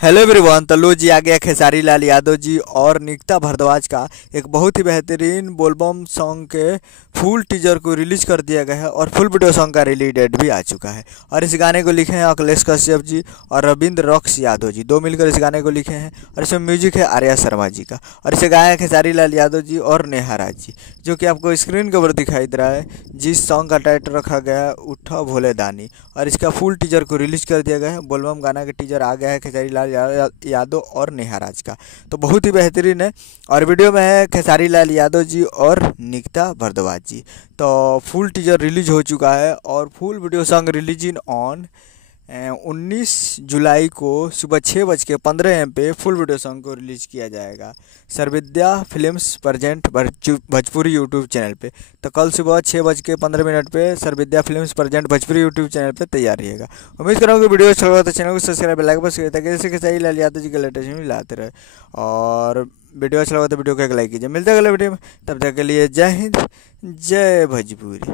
Hello everyone. तो लो जी आ गया खेसारी लाल यादव जी और निकिता भारद्वाज का एक बहुत ही बेहतरीन बोलबम सॉन्ग के फुल टीजर को रिलीज कर दिया गया है और फुल वीडियो सॉन्ग का रिलीज डेट भी आ चुका है। और इस गाने को लिखे हैं अखिलेश कश्यप जी और रविंद्र रॉक्स यादव जी, दो मिलकर इस गाने को लिखे हैं। और इसमें म्यूजिक है आर्या शर्मा जी का और इसे गाया है खेसारी लाल यादव जी और नेहा राज जी, जो कि आपको स्क्रीन के ऊपर दिखाई दे रहा है। जिस सॉन्ग का टाइटल रखा गया है उठा भोले दानी, और इसका फुल टीजर को रिलीज कर दिया गया है। बोलबम गाना का टीजर आ गया है खेसारी लाल यादव और नेहा राज का, तो बहुत ही बेहतरीन है। और वीडियो में है खेसारी लाल यादव जी और निकिता भारद्वाज जी। तो फुल टीजर रिलीज हो चुका है और full video song releasing on 19 जुलाई को सुबह 6:15 पे फुल वीडियो सॉन्ग को रिलीज किया जाएगा Sarvavidya films present Bhojpuri YouTube channel पे। तो कल सुबह 6:15 पे Sarvavidya films present Bhojpuri YouTube channel पे तैयार रहिएगा। उम्मीद करूँगा कि वीडियो अच्छा लगा तो चैनल को सब्सक्राइब लाइक बस करिए, ताकि जैसे खेसारी लाल यादव जी के लेटेस्ट में लाते रहे। और वीडियो अच्छा लगा तो वीडियो को एक लाइक कीजिए। मिलते हैं अगले वीडियो में, तब तक के लिए जय हिंद जय भोजपुरी।